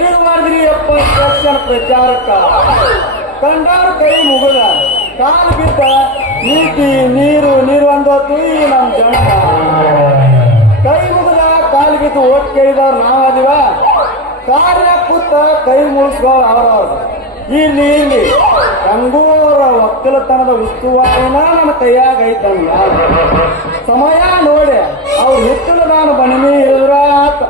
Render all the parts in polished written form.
ಬಿಡುಗಡೆ ಮಾಡಿದ್ರಿ ಅಪ್ಪ ಎಲೆಕ್ಷನ್ ಪ್ರಚಾರಕ್ಕ ಕಂಡಾರ ಕೈ ಮುಗಿದ ಕಾಲು ಬಿದ್ದ ನೀತಿ ನೀರು ನೀರು ಅಂದೋತು ಈ ನಮ್ಮ ಜಂಡ ಕೈ ಮುಗಿದ ಕಾಲು ಬಿದ್ದು ಓಟ್ ಕೇಳಿದವ್ರು ನಾವದಿವ ಕಾರ್ಯ ಕೂತ ಕೈ ಮುಗಿಸ್ಕೋ ಅವ್ರವ್ರು ಇಲ್ಲಿ ಇಲ್ಲಿ ಗಂಗೂರ ಒಕ್ಕಲತನದ ಉಸ್ತುವಾರಿನ ನನ್ನ ಕೈಯಾಗ ಐತಂಗ ಸಮಯ ನೋಡಿ ಅವ್ರು ಹಿತ್ತಲು ನಾನು ಬಣಿಮಿ ಇಳಿದ್ರ ಆತ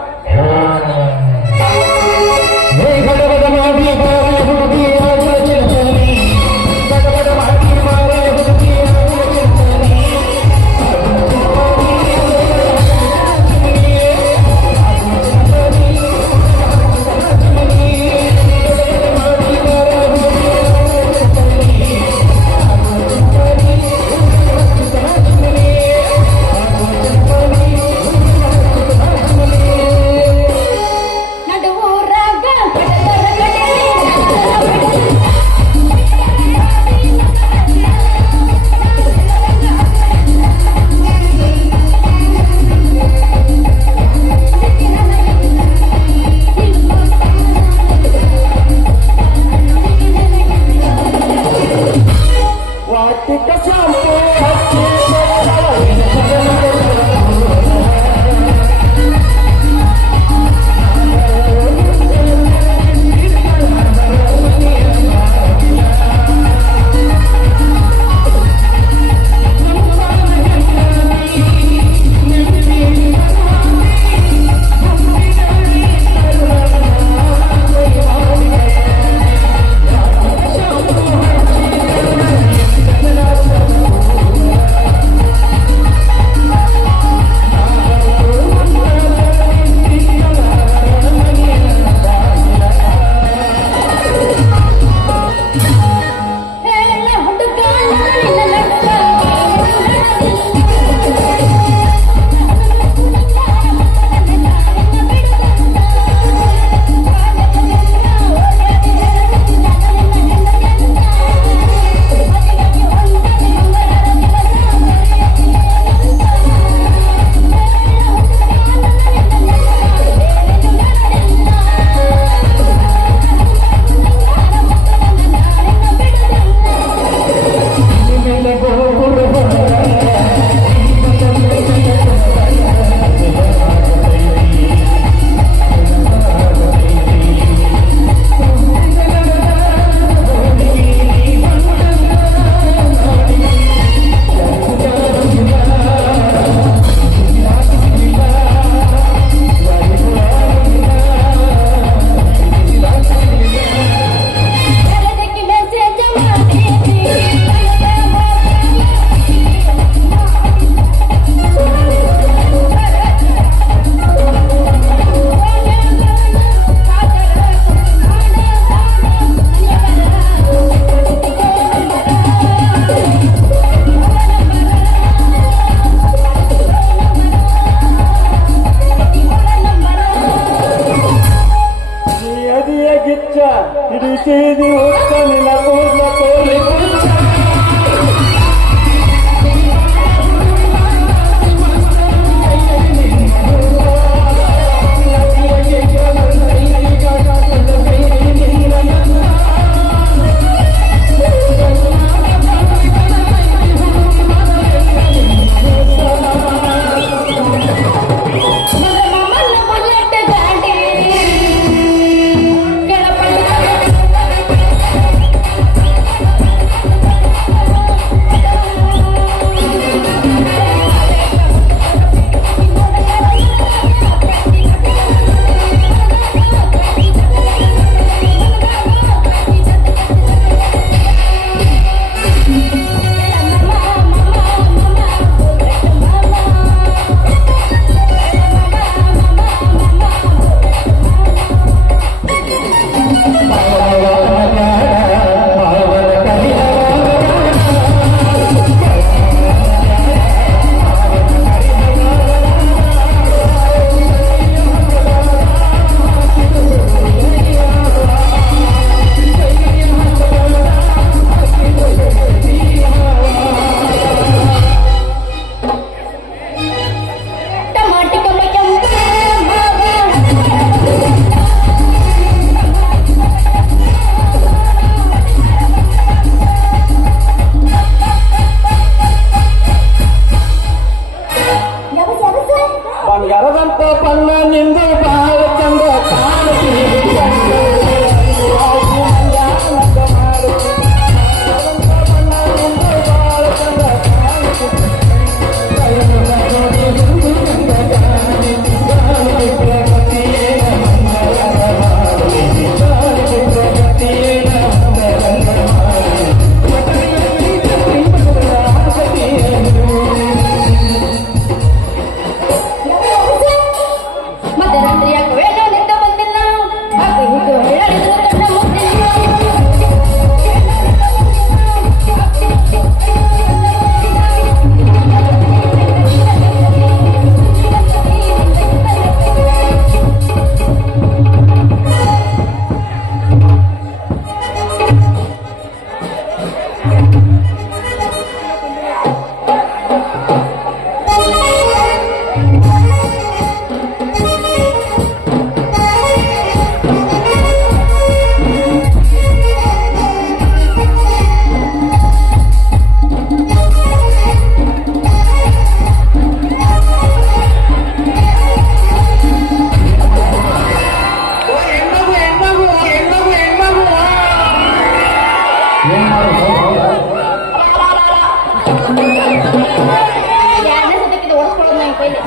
ಎರಡನೇ ಸತಕ್ಕಿದ ಓಡಿಸ್ಕೊಳ್ಳೋದು ನನ್ನ ಕೈಲಿ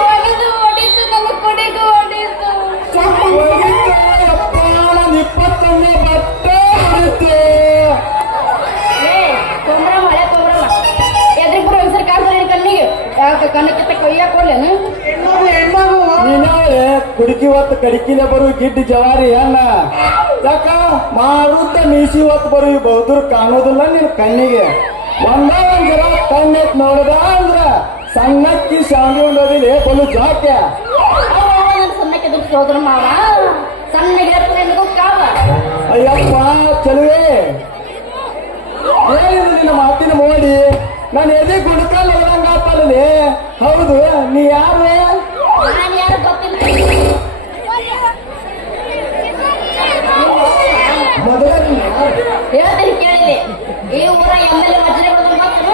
ಹೊಡಿತು ನನ್ನ ಕೊನೆಗೂ ಹೊಡಿತು 21ನೇ ಬಟ್ಟೆ ಹೊಡಿತು. ತೊಂಬ್ರ ಮಳೆ ತೊಂಬ್ರಮ್ಮ ಎದ್ರಿಬ್ಬರು ಹೆಸರು ಕಾಡ್ತಾರೆ ಕಣ್ಣಿಗೆ ಯಾಕೆ ಕಣ್ಣಕ್ಕಿತ್ತ ಕೊಯ್ಯಾಕ ಕೊಡ್ಲೇನು ನೀನಾಳೆ ಕುಡುಕಿ ಹೊತ್ತು ಕಡಿಕಿಲೆ ಬರು ಗಿಡ್ಡಿ ಜವಾರಿ ಅನ್ನ ಯಾಕ ಮಾರುತ್ತ ಮೀಸಿ ಹೊತ್ತು ಬರು ಈ ಬೌದ್ಧರು ಕಾಣೋದಿಲ್ಲ ನಿನ್ ಕಣ್ಣಿಗೆ ಒಂದ ಒಂದ್ ಜರ ಕಣ್ಣೆತ್ ನೋಡ್ದ ಅಂದ್ರ ಸಣ್ಣಕ್ಕಿ ಶಾಂಡಿ ಉಂಡೋದಿಲ್ಲ ಬಲು ಜಾಕ್ಯ ನನ್ನ ಸಣ್ಣಕ್ಕೆ ದುಡ್ಡು ಹೋದ್ರ ಮಾವ ಸಣ್ಣಗೆ ಕಾವ ಅಯ್ಯಪ್ಪ ಚಲುವೆ ಏನಿದು ನಿನ್ನ ಮಾತಿನ ಮೋಡಿ ನಾನು ಎದೆ ಗುಡ್ಕಲ್ ಹೋದಂಗಾತಲ್ಲಿ. ಹೌದು, ನೀ ಯಾರು? ನಾನು ಯಾರು ಗೊತ್ತಿಲ್ಲ. ಮೊದಲ ಹೇಳ್ತೀನಿ ಕೇಳಿಲಿ, ಈ ಊರ ಎಮ್ಮೆಲ್ಲೆ ವಜ್ರ ಮಾತ್ರ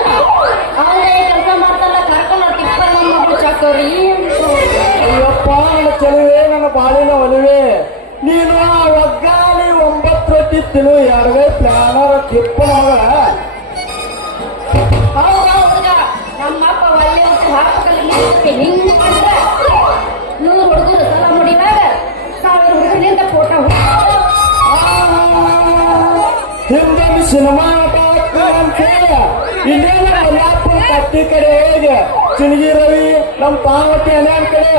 ಅವನ ಕೆಲಸ ಮಾಡ್ತಾರಲ್ಲ ಕರ್ಕೊಂಡು ಟಿಪ್ಪ ನಮ್ಮ ಮಗಳು ಚಾಕವ್ರಿ. ಅಯ್ಯಪ್ಪ ನನ್ನ ಚೆಲುವೆ, ನನ್ನ ಬಾಳಿನ ಒಲುವೆ, ನೀನು ಆ ಒಗ್ಗಾಲಿ 9 ರೊಟ್ಟಿ ತಿನ್ನು ಎರಡೇ ಪ್ಲಾನರ್ ಟಿಪ್ಪನ ಮಗಳ. ಹೌದಾ ನಮ್ಮಪ್ಪ ಒಳ್ಳೆ ಹೊತ್ತು ಹಾಕಲ್ಲಿ ಹಿಂಗೆ ಮಾಡಿದ್ರೆ 100 ಹುಡುಗರು ಸಲ ಮುಡಿವಾಗ 1000 ಹುಡುಗರಿಂದ ಫೋಟೋ ಹಿಂದೊಂದು ಸಿನಿಮಾ ಅಂತ ಇನ್ನೇನು ಕೊಲ್ಲಾಪುರ ಕಟ್ಟಿ ಕಡೆ ಹೋಗಿ ಚಿಣಗಿ ರವಿ ನಮ್ಮ ಪಾರ್ವತಿ ಅನ್ಯಾನ ಕಡೆ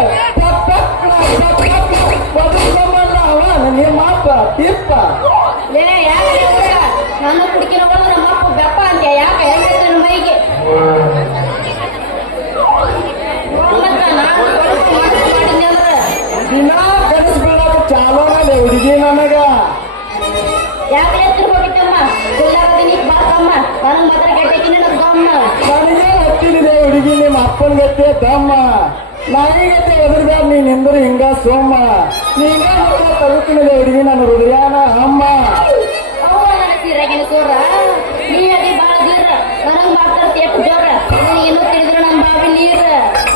ಬದುಕಲ್ಲ ಅವ ನಿಮ್ಮ ಅಪ್ಪ ಟಿಪ್ಪ. ನನ್ನ ಹುಡುಗಿನ ನಮ್ಮಪ್ಪ ಬೆಪ್ಪ ಅಂತ ಯಾಕೆ ಹೇಳ್ತಾರೆ ಮೈಗೆ ದಿನ ಕಲಿಸ್ಬಿಡಕ ಚಾಲೋನಲ್ಲ ಹುಡುಗಿ ನನಗ. ಯಾಕೆ ಎತ್ತರ ಹೋಗಿದ್ದಮ್ಮ ಗುಲ್ಲಾಗದಿ ಬಾಕಮ್ಮ ನನ್ನ ಮಾತ್ರ ಗೆಡ್ಡೆಗಿನ ಗಮ್ಮ ನನಗೆ ಹತ್ತಿದೆ ಹುಡುಗಿ ನಿಮ್ಮ ಅಪ್ಪನ ಗತ್ತೆ ದಮ್ಮ. ನಾಯಿಗತ್ತೆ ಎದುರ್ಬ್ಯಾಡ ನೀನ್ ನಿಂದ್ರು ಹಿಂಗ ಸೋಮ ನೀಗ ತಗುತ್ತಿನಿದೆ ಹುಡುಗಿ ನನ್ನ ಹೃದಯನ ಅಮ್ಮ. ಅವ್ವ ನನ್ನ ಸೀರಾಗಿನ ಸೋರ ನೀ ಅದೇ ಬಾಳ ದೀರ ನನಗ್ ಮಾತಾಡ್ತಿ ಎಷ್ಟು ಜೋರ ಏನು ತಿಳಿದ್ರು ನಮ್ಮ ಬಾವಿ ನೀರ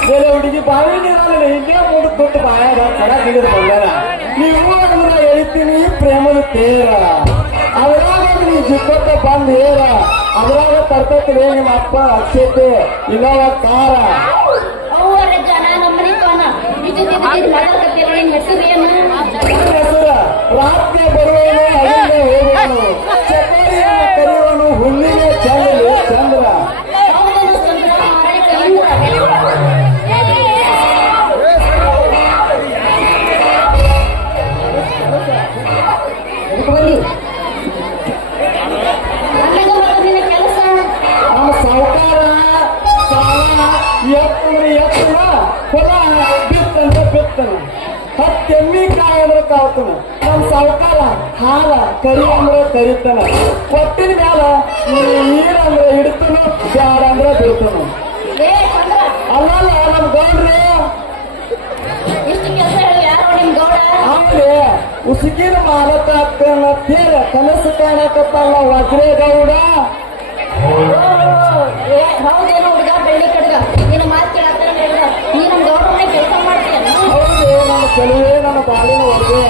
ಬೇರೆ ಹುಡುಗಿ ಬಾವಿ ನೀರಲ್ಲ ಹಿಂಗೆ ಮೂಡಕ್ ಕೊಟ್ಟು ಬಾಯಾಗ ಕಡ ಹಿಡಿದು ಬಂದಾರ. ನೀವು ಅದನ್ನ ಹೇಳ್ತೀನಿ ಪ್ರೇಮದ ತೇರ ಅದ್ರಾಗ ನೀ ಜಿಪ್ಪತ್ತ ಬಂದ್ ಏರ ಅದ್ರಾಗ ತರ್ತೈತಿರಿ ನಿಮ್ಮ ಅಪ್ಪ ಅಕ್ಷತೆ ಇಲ್ಲವ ಕಾರ. ಅವ್ವರ ಜನ ನಮ್ಮನಿ ಪಾನ ಇದು ಮಾತಾಡ್ಕತ್ತಿಲ್ಲ ನಿನ್ ಹೆಸರು ಏನು? ಹೆಸರ ರಾತ್ರಿ ಬರುವನು ಅಲ್ಲಿಂದ ಹೋಗುವನು ಚಕೋರಿಯನ್ನು ಕರೆಯುವನು ಹುಣ್ಣಿಗೆ ಚಂದ್ರ ಚಂದ್ರ. ಹೌದನು ಚಂದ್ರ ಮಾರಾಯ ಕಲಿಂದ್ರ ಕೆಲಸ ನಮ್ಮ ಸಾವುಕಾರ ಸಾಲ ಎತ್ತನ ಹೊಲ ಬಿತ್ತಂದ್ರೆ ಬಿತ್ತನ 10 ಎಮ್ಮಿ ಕಾಯಿ ಅಂದ್ರೆ ಕಾವ್ತನ. ನಮ್ಮ ಸಾವುಕಾರ ಹಾಲ ಕರಿ ಅಂದ್ರೆ ಕರಿತನ. ಒಟ್ಟಿನ ಮ್ಯಾಲ ನೀರಂದ್ರೆ ಹಿಡ್ತನ ಬ್ಯಾಡ ಅಂದ್ರೆ ಬಿಡ್ತನ. ಏ ಚಂದ್ರ ಅಲ್ಲಲ್ಲ ನಮ್ಮ ಗೌಡ್ರಿ ಇಷ್ಟು ಕೆಲಸ ಹೇಳಿ ಯಾರು ನಿಮ್ ಗೌಡ ಆಮೇಲೆ ಉಸುಕಿನ ಮಾಲಕ ತೇರ ಕನಸು ಕಾಣಕತ್ತಲ್ಲ ವಜ್ರೇ ಗೌಡ. ಹೌದೇನು ಹುಡುಗ ಬೆಳ್ಳಿ ಕಡ್ಗ ನಿನ್ನ ಮಾತು ಕೇಳತ್ತಾರ ಹೇಳಿದ ನೀ ನಮ್ ಗೌಡ ಮನೆ ಕೆಲಸ ಮಾಡ್ತೀಯ ಹೌದು, ನನ್ನ ಚೆಲುವೆ ನನ್ನ ಬಾಳಿನ ಒಳಗೆ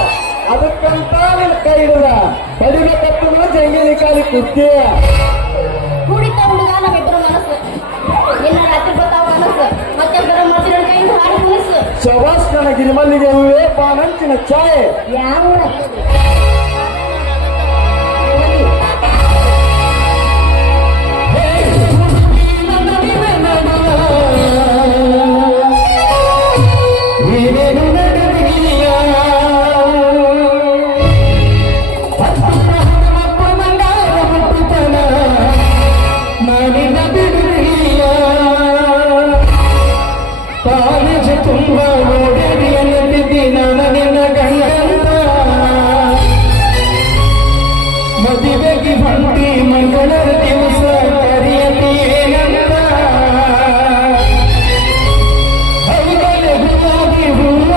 ಅದಕ್ಕಂತ ನಿನ್ನ ಕೈ ಹಿಡಿದ ಹೊಡಿಬೇಕತ್ತಂದ್ರೆ ಜಂಗಿಲಿ ಕಾಲಿ ಕುರ್ತಿ. ಕುಡಿತ ಹುಡುಗ ನಮ್ಮಿಬ್ಬರು ಮನಸ್ಸು ಇನ್ನ ರಾತ್ರಿ ಬರ್ತಾವ ಮನಸ್ಸು ಮತ್ತೆ ಬರೋ ಮಾಡ್ತೀರ ಕೈಯಿಂದ ಹಾಡಿ ಮನಸ್ಸು ಶವಾಸ್ ನನ್ನ ಗಿರಿಮಲ್ಲಿಗೆ ಹೂವೇ ಪಾನಂಚಿನ ಛಾಯೆ. ಯಾವ ಮದುವೆಗೆ ಹೊಂಟಿ ಮಂಗಳರ ದಿವಸ ಕರಿಯತಿ ಏನಂತ ಹೌದಲೆ ಹೂವಾಗಿ ಹೂವ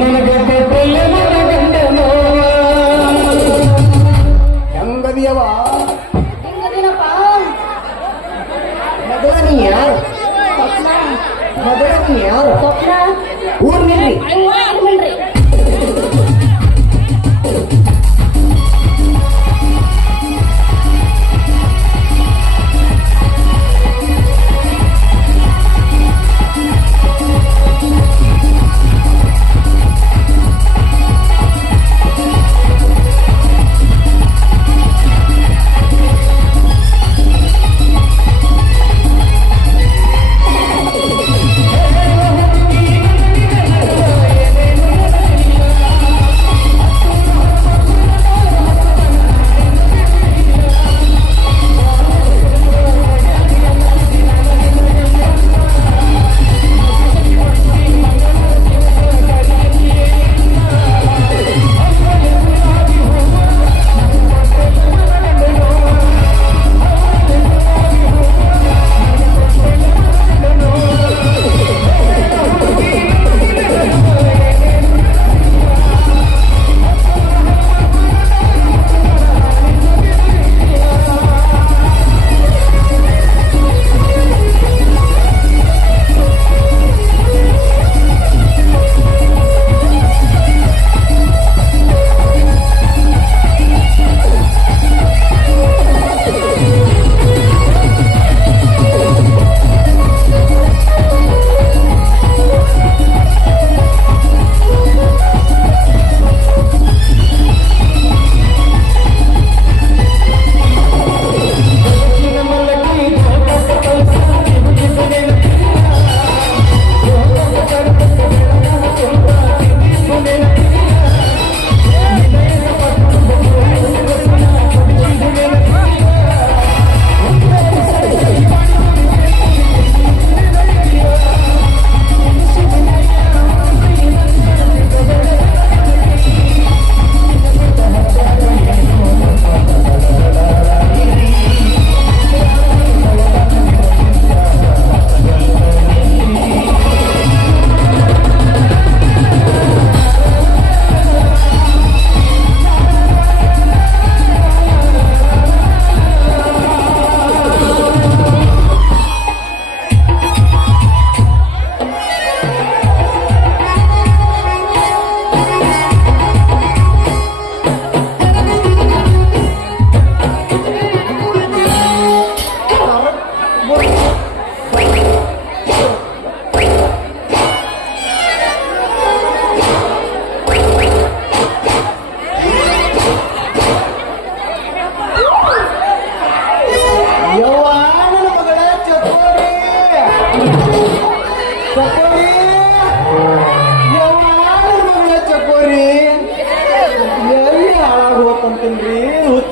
ನನಗ ಕೊಟ್ಟಲೆ ಮನ ಗಂಡ ನೋವ. ಹೆಂಗದಿಯವ ಹೆಂಗದಿನಪ್ಪ ಮೊದಲ ನೀ ಯಾರು? ಸ್ವಪ್ನ ಮೊದಲ ನೀ ಯಾರು? ಸ್ವಪ್ನ ಊರ್ ನಿಲ್ರಿ. ಹಂಗ್ರಿ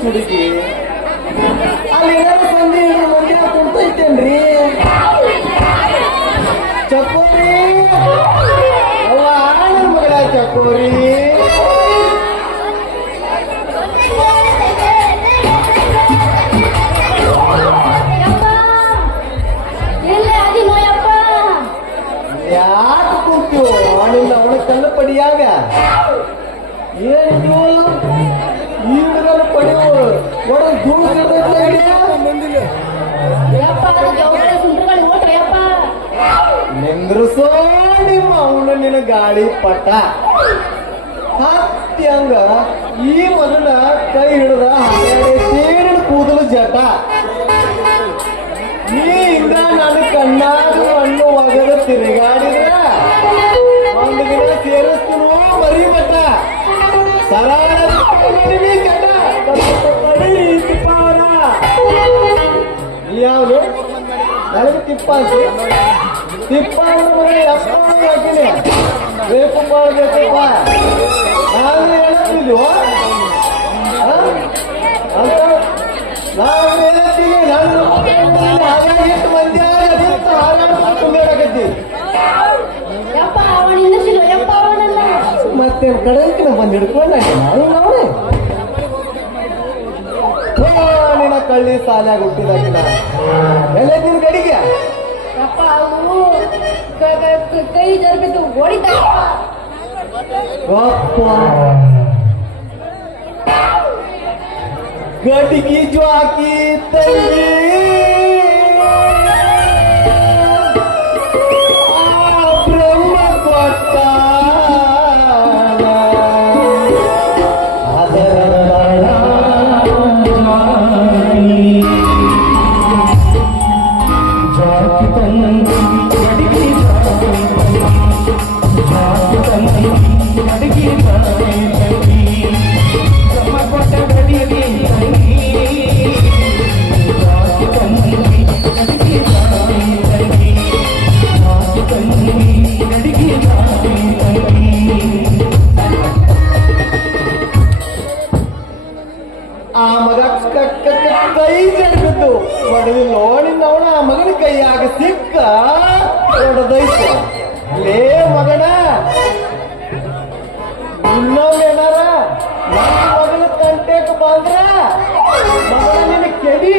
ಹುಡುಗಿ ಅಲ್ಲಿ ಏನಾದ್ರು ಸಂಜೆ ಮಂದಿ ಕುಂತೈತೇನ್ರಿ ಚಕೋರಿ ಅವ್ವ ನನ್ನ ಮಗಳ ಚಕೋರಿ ಯಾಕೆ ಕುಂತೀವೋ ನಿನ್ನ ಅವನ ಕಲ್ಲು ಪಡಿಯಾಗ ಏನು ಈ ಹುಡುಗನ ಪಡೆಯುವ ಒಡ ಧೂಳು ನಿಂದ್ರಸೋ ನಿಮ್ಮ ಅವನ ನಿನ್ನ ಗಾಡಿ ಪಟ ಹತ್ಯಂಗ ಈ ಮೊದಲ ಕೈ ಹಿಡಿದ ಸೇರಿನ ಕೂದಲು ಜಟ ನೀ ಹಿಂಗ ನಾನು ಕಣ್ಣಾಗ ಹಣ್ಣು ಒಗದ ತಿರುಗಾಡಿದ್ರ ಒಂದು ದಿನ ಸೇರಿಸ್ತೀನೋ ಬರೀ ಮಠ ಯಾವ್ದು ನನಗೆ ತಿಪ್ಪ ಅಂತಿ ತಿಪ್ಪ ಅಂದ್ರೆ ಎಪ್ಪ ಹಾಕಿನಿ ಬೇಕು ಮಾಡ್ಬೇಕಪ್ಪ ನಾನು ಹೇಳತ್ತಿದ್ವು ಅಂತ ನಾನು ಹೇಳ್ತೀನಿ ನಾನು ಹಾಗಾಗಿಟ್ಟು ಮಂದಿ ಹಾರಾಡಕತ್ತಿ ಮತ್ತೇನು ಕಡೆಕಿನ ಬಂದು ಹಿಡ್ಕೊಂಡ ಅವನೇ ನಿನ್ನ ಕಳ್ಳಿ ಸಾಲಾಗ ಹುಟ್ಟಿದಾಕಿನ ಎಲ್ಲ ನಿನ್ ಗಡಿಗೆ ಕೈ ಜರ್ಬಿದ್ದು ಹೊಡಿತ ಗಡಿಗೆ ಜ್ವಾಕಿ ತಂಗಿ ಬ್ರಹ್ಮ ಕೊಟ್ಟ ಆ ಮಗ ಕೈ ಜಡ್ಬಿದ್ದು ಹೊಡೆದು ನೋಡಿನ ಅವನ ಆ ಮಗನ ಕೈಯಾಗ ಸಿಕ್ಕ ಹೊಡೆದೈತೆ ಲೇ ಮಗನ ಇನ್ನೊಮ್ಮೆ ಏನಾರ ನನ್ನ ಮಗನ ಕಂಟೆಕ್ ಬಂದ್ರ ಮಗನ ನಿನ್ನ ಕೆಡಿ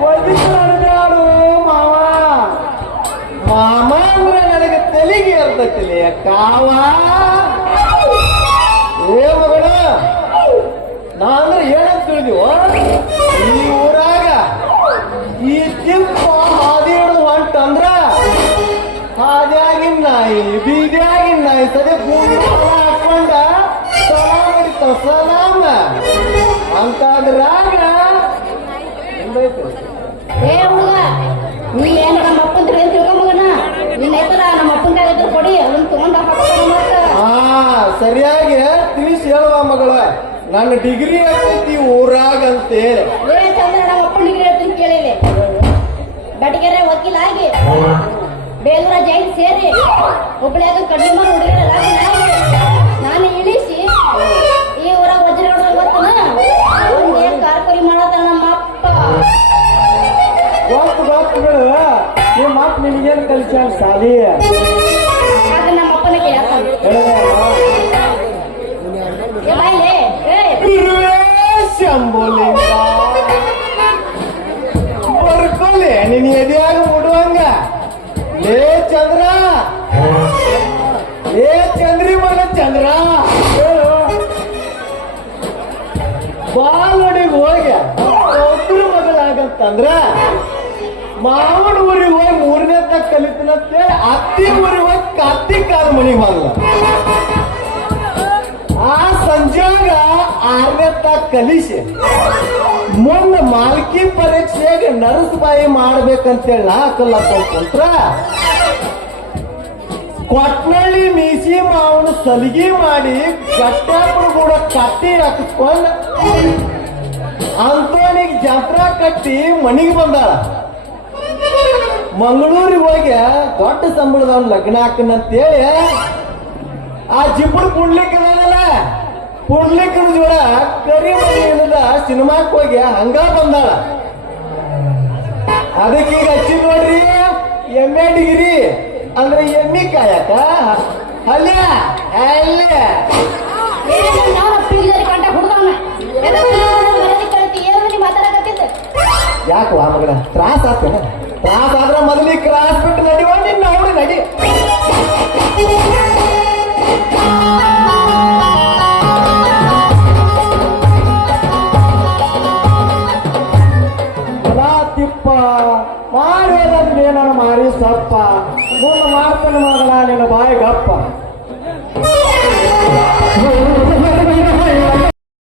ಹೊಡೆದಿದ್ದು ನಡೆದಾಡು ಮಾವ ಮಾಮ ಅಂದ್ರೆ ನನಗೆ ತೆಲಿಗೆ ಇರ್ತೈತಿಲಿ ಕಾವ ಏ ಮಗನ ನಾ ಅಂದ್ರೆ ಏನಂತ ತಿಳಿದಿವ ಈ ಊರಾಗ ಈ ತಿಪ್ಪ ಹಾದಿ ಹಿಡಿದು ಹೊಂಟಂದ್ರ ಹಾದಿಯಾಗಿನ ನಾಯಿ ಬೀದಿಯಾಗಿನ ನಾಯಿ ಸದೇ ಭೂಮಿ ಹಾಕೊಂಡ ಸಲಾಮ ಹಿಡಿತಾವ ಸಲಾಮ ಅಂತಾದ್ರಾಗ ಏ ಹುಡುಗ ನೀ ಏನ್ ನಮ್ಮ ಅಪ್ಪನ ತಿಳ್ಕೊಂಬಗನ ನಿನ್ನ ಐತಲ್ಲ ನಮ್ಮ ಅಪ್ಪನ ಕೈ ಕೊಡಿ ಅದನ್ನ ತಗೊಂಡ ಸರಿಯಾಗಿ ತಿಳಿಸಿ ಹೇಳುವ ಮಗಳ ನನ್ನ ಡಿಗ್ರಿ ಆಗ್ತೈತಿ ಊರಾಗ ಅಂತೇಳಿ ಚಂದ್ರ ನಮ್ಮ ಅಪ್ಪನ ಡಿಗ್ರಿ ಹೇಳ್ತೀನಿ ಕೇಳಿಲಿ ಬಟಿಗೆರೆ ವಕೀಲ ಆಗಿ ಬೇಲೂರ ಜೈಲ್ ಸೇರಿ ಹುಬ್ಳಿಯಾಗ ಕಡಿಮೆ ಮಾಡಿ ಹುಡುಗಿರಲ್ಲ ನಾನು ಇಳಿಸಿ ಈ ಊರಾಗ ವಜ್ರಗಡ ಗೊತ್ತನ ಒಂದೇ ಕಾರ್ಕರಿ ಮಾಡತ್ತ ನಮ್ಮ ಅಪ್ಪ ಗೊತ್ತುಗಳು ನಿಮ್ಮ ಮಾತು ನಿಮಗೇನು ಕಲಿಸ ಸಾಲಿ ಆಗ ನಮ್ಮ ಅಪ್ಪನ ಶಂಭುಲಿಂಗ ಬರ್ಕೊಲೆ ನಿನ್ ಎದೆಯಾಗ ಮುಡುವಂಗ ಲೇ ಚಂದ್ರ ಲೇ ಚಂದ್ರಿ ಮಗ ಚಂದ್ರ ಬಾಲೊಡಿಗೆ ಹೋಗಿ ಒಬ್ಬರು ಮಗಳಾಗಂತಂದ್ರ ಮಾವನ ಊರಿಗೆ ಹೋಗಿ ಮೂರನೇ ತಕ್ಕ ಕಲಿತನಂತೆ ಅತ್ತಿ ಊರಿಗೆ ಹೋಗಿ ಕಾರ್ತಿಕಾದ ಮನೆಗೆ ಬಂದ ಆ ಸಂಜಾಗ 6ನೇ ತಕ್ಕ ಕಲಿಸಿ ಮುಂದೆ ಮಾಲ್ಕಿ ಪರೀಕ್ಷೆಗೆ ನರ್ಸ್ ಬಾಯಿ ಮಾಡ್ಬೇಕಂತೇಳಿ ನಾ ಕಲ್ಲಪ್ಪ ಕುಂತ್ರ ಕೊಟ್ನಳ್ಳಿ ಮೀಸಿ ಮಾವನ ಸಲಿಗೆ ಮಾಡಿ ಗಟ್ಟಾಪನ ಕೂಡ ಕಟ್ಟಿ ಹಾಕಿಸ್ಕೊಂಡು ಅಂತವನಿಗೆ ಜಂತ್ರ ಕಟ್ಟಿ ಮನೆಗೆ ಬಂದಾಳ ಮಂಗಳೂರಿಗೆ ಹೋಗಿ ದೊಡ್ಡ ಸಂಬಳದವ್ನ ಲಗ್ನ ಹಾಕನಂತೇಳಿ ಆ ಜಿಬ್ಬುಡು ಕುಡ್ಲಿಕ್ಕೆ ಪುಂಡ್ಲಿಕ್ಕನ ಜೋಡ ಕರಿ ಮನೆಯಿಂದ ಸಿನಿಮಾಕ್ ಹೋಗಿ ಹಂಗ ಬಂದಾಳ. ಅದಕ್ಕೀಗ ಹಚ್ಚಿ ನೋಡ್ರಿ MA ಡಿಗ್ರಿ ಅಂದ್ರೆ ಎಣ್ಣೆ ಕಾಯಕ ಅಲ್ಲ ಅಲ್ಲ. ಏನು ನಾನು ಪಿಲ್ಲರಿ ಕಂಡ ಹುಡುಗನ ಕಳಿತಿ ಏನು ನೀ ಮಾತಾಡಕತ್ತಿದ್ದೆ? ಯಾಕೆ ವಾ ಮಗಳ ತ್ರಾಸ ಆಗ್ತೇನೆ? ತ್ರಾಸ ಆದ್ರೆ ಮೊದಲಿಗೆ ಕ್ರಾಸ್ ಬಿಟ್ಟು ನಡಿವ ನಿನ್ನ ಅವಳು ನಡಿ. ತಿಪ್ಪ ಮಾಡೋದಂದ್ರೆ ನನ್ನ ಮಾರಿ ಸಪ್ಪ ಮುಂದೆ ಮಾಡ್ತಾನೆ ಮಗನ ನಿನ್ನ ಬಾಯಿ ಗಪ್ಪ.